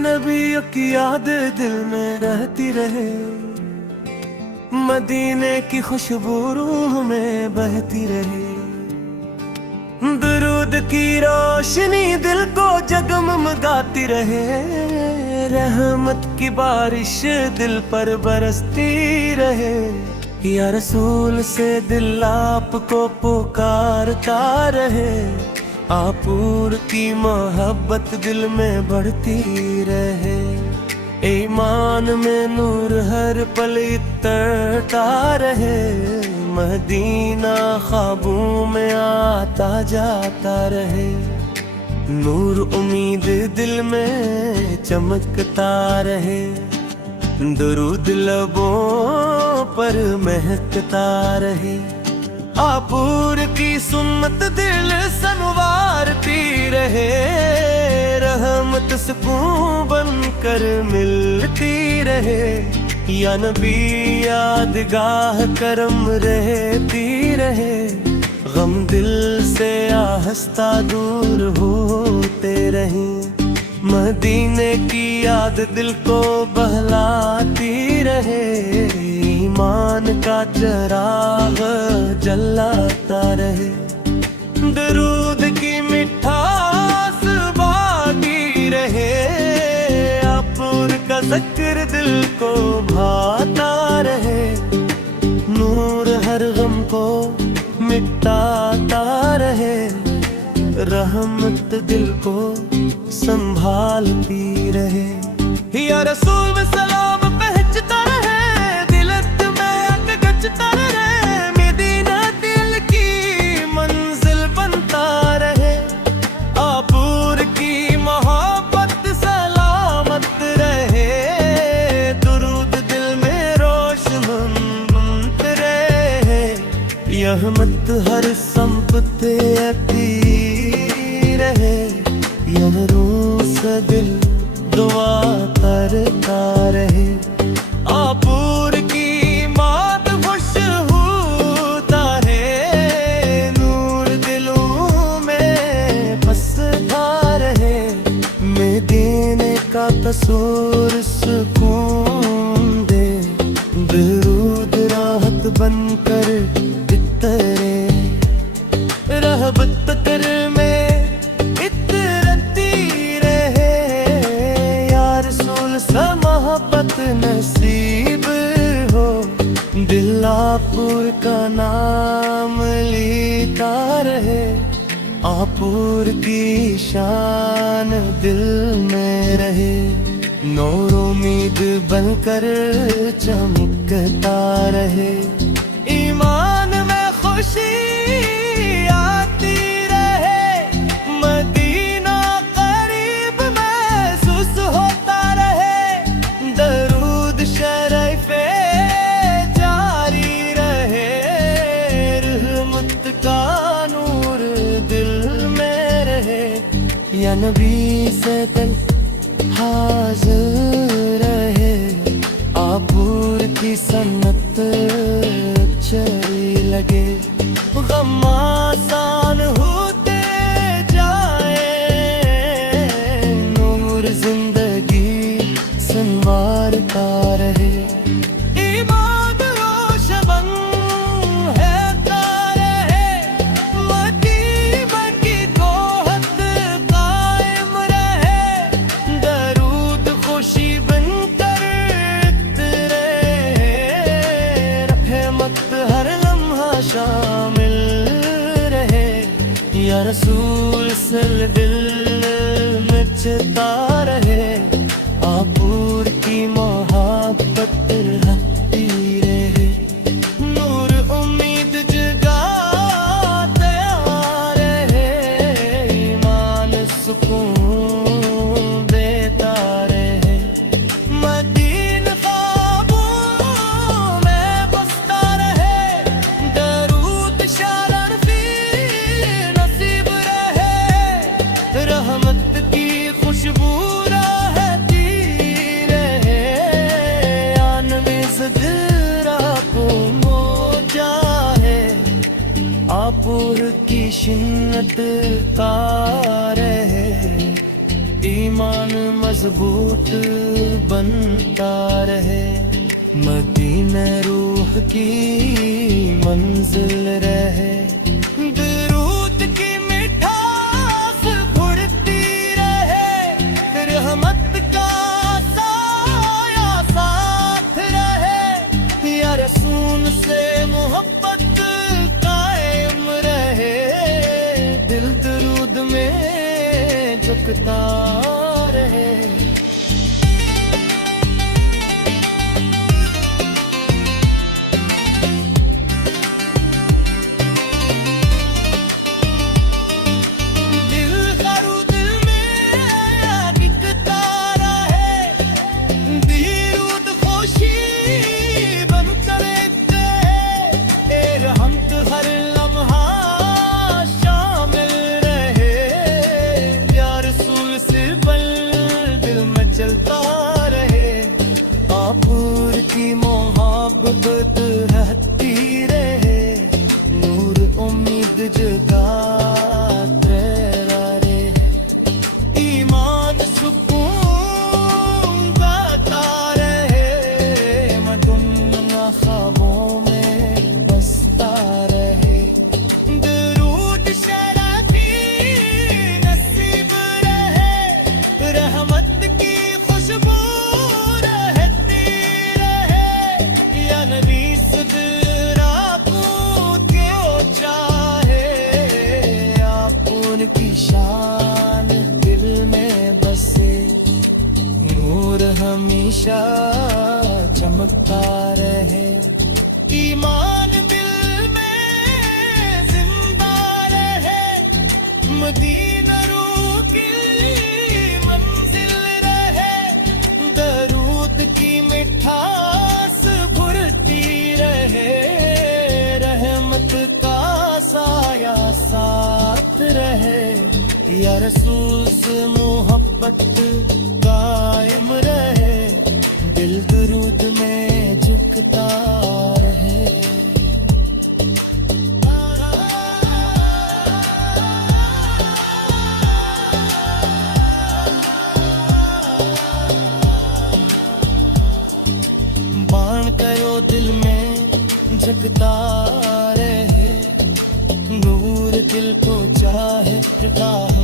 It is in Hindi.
नबियों की याद दिल में रहती रहे, मदीने की खुशबू रूह में बहती रहे। दुरूद की रोशनी दिल को जगमगाती रहे, रहमत की बारिश दिल पर बरसती रहे। या रसूल से दिल आपको पुकारता रहे, आपूर की मोहब्बत दिल में बढ़ती रहे। ईमान में नूर हर पल इतरता रहे, मदीना ख्वाबों में आता जाता रहे। नूर उम्मीद दिल में चमकता रहे, दुरूद लबों पर महकता रहे। आपूर की सुन्नत दिल संवारती रहे, रहमत सुकून बनकर मिलती रहे। या नबी यादगाह करम रहती रहे, गम दिल से आहिस्ता दूर होते रहे। मदीने की याद दिल को बहलाती रहे, ईमान का चिराग जलाता रहे। दुरूद की मिठास बाकी रहे, आपूर का ज़िक्र दिल को भाता रहे। नूर हर गम को मिटाता रहे, रहमत दिल को संभालती रहे। या रसूल में सलाम पहुंचता रहे, दिलत में अक गचता रहे। मदीना दिल की मंजिल बनता रहे, आपूर की मोहब्बत सलामत रहे। दुरूद दिल में रोशन बनते रहे, रहमत हर संपत्ति रहे। यह रूह से दिल दुआ करता रहे, आपूर की बात खुश होता रहे। नूर दिलों में बसता रहे, मदीने का तस्वीर सुकून दे। दुरूद राहत बनकर इतरे, रहमत कर में मोहब्बत नसीब हो। दिल आपूर का नाम लेता रहे, आपूर की शान दिल में रहे। नूर उम्मीद बनकर चमकता रहे, ईमान में खुशी आती रहे। मदीना करीब महसूस होता रहे, दरूद शरीफे जारी रहे। रहमत का नूर दिल में रहे, या नबी से दिल हाजिर रहे। आपूर की सन्नत चली लगे, गम आसान होते जाए। नूर जिंदगी संवारता रहे, ईमान रोशन है रहे। मदीना की गोहत कायम रहे, दरूद खुशी बनकर रहे। रहमत हर लम्हा शामिल रहे, या रसूल से दिल मचता रहे। आपूर की मोहब्बत रहती रहे, नूर उम्मीद जगाते रहे। ईमान सुकून देता रहे, मदीना ख्वाबों में बसता रहे। दरूद शरीफे नसीब रहे, रहमत की खुशबू आपूर की शिन्नत का रहे। ईमान मजबूत बनता रहे, मदीना रूह की मंजिल रहे। दरूद की मिठास घुलती रहे, रहमत का साया साथ रहे। या रसूल से मोहब्बत कायम रहे, दिल दरूद में झुकता रहे। दिल दरूद में टिकता रहे, दरूद खुशी बनकर रहे। रहमत हर लम्हा शामिल रहे, या रसूल से बल दिल में चलता रहे। आपुर की मोहब्बत रहती रहे, नूर उम्मीद जगाते रहे। ईमान सुकून गाता रहे, दुनिया ख्वाबों में बसता रहे। दरूद शरफ़ी नसीब रहे, रहमत की खुशबू रहती रहे। या नबी सदरा पूत क्यों चाहे, आप उनकी शान दिल में बसे। नूर हमेशा चमकता रहे, ईमान दिल में जिंदा रहे। मदीना रूह की मंजिल रहे, दरूद की मिठास घुलती रहे। रहमत का साया साथ रहे, या रसूल से मोहब्बत कायम रहे। दिल दरूद में झुकता रहे। बाण करो दिल में झुकता रहे, नूर दिल को चाहे प्रकाश